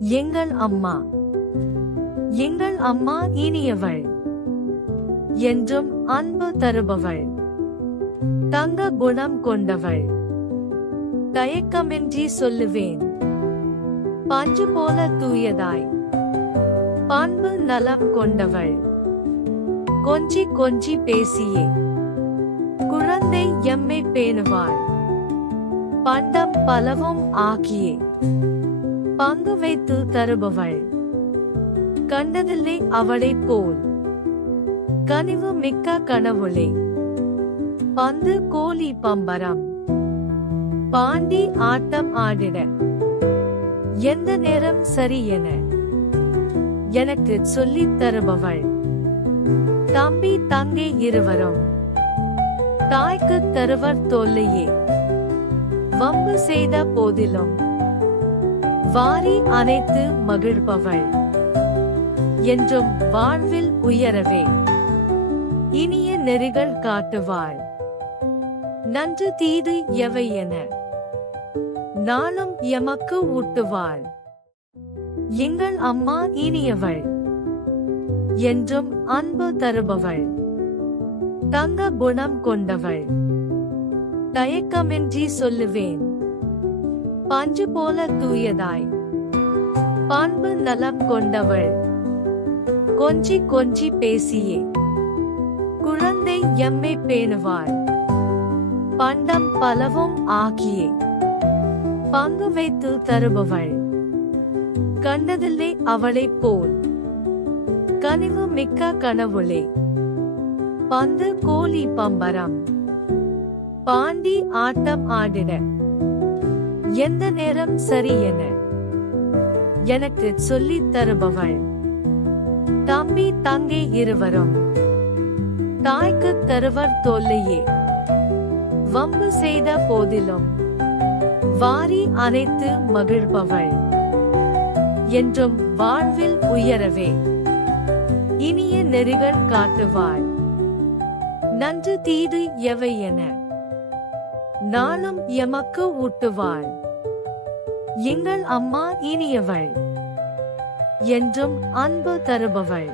எங்கள் அம்மா. எங்கள் அம்மா இனியவள், என்றும் அன்பு தருபவள், தங்க குணம் கொண்டவள். தயக்கமின்றி சொல்லுவேன், பஞ்சு போல தூயதாய் பண்பு நலம் கொண்டவள். கொஞ்சி கொஞ்சி பேசியே குழந்தை எம்மை பேணுவாள். பண்டம் பலவும் ஆக்கியே பங்கு வைத்து தருபவள். கண்டதில்லை அவளைப் போல் கனிவு மிக்க கனவுளே. பந்து கோழி பம்பரம் பாண்டி ஆட்டம் ஆடிட எந்த நேரம் சரி என எனக்கு சொல்லித் தருபவள். தம்பி தங்கை இருவரும் தாய்க்கு தருவர் தொல்லையே. வம்பு செய்த போதிலும் வாரி அணைத்து மகிழ்பவள். என்றும் வாழ்வில் உயரவே இனிய நெறிகள் காட்டுவாள். நன்று தீது எவை என நாளும் எமக்கு ஊட்டுவாள். எங்கள் அம்மா இனியவள், என்றும் அன்பு தருபவள், தங்க குணம் கொண்டவள். தயக்கமின்றி சொல்லுவேன், பஞ்சு போல தூயதாய் பண்பு நலம் கொண்டவள். கொஞ்சி கொஞ்சி பேசியே குழந்தை எம்மை பேணுவாள். பண்டம் பலவும் ஆக்கியே பங்கு வைத்து தருபவள். கண்டதில்லை அவளைப் போல் கனிவு மிக்க கனவுளே. பந்து கோழி பம்பரம் பாண்டி ஆட்டம் ஆடிட எந்த நேரம் சரி என எனக்கு சொல்லித் தருபவள். தம்பி தங்கை இருவரும் தாய்க்கு தருவர் தொல்லையே. வம்பு செய்த போதிலும் வாரி அணைத்து மகிழ்பவள். என்றும் வாழ்வில் உயரவே இனிய நெறிகள் காட்டுவாள். நன்று தீது எவை என நாளும் எமக்கு ஊட்டுவாள். எங்கள் அம்மா இனியவள், என்றும் அன்பு தருபவள்.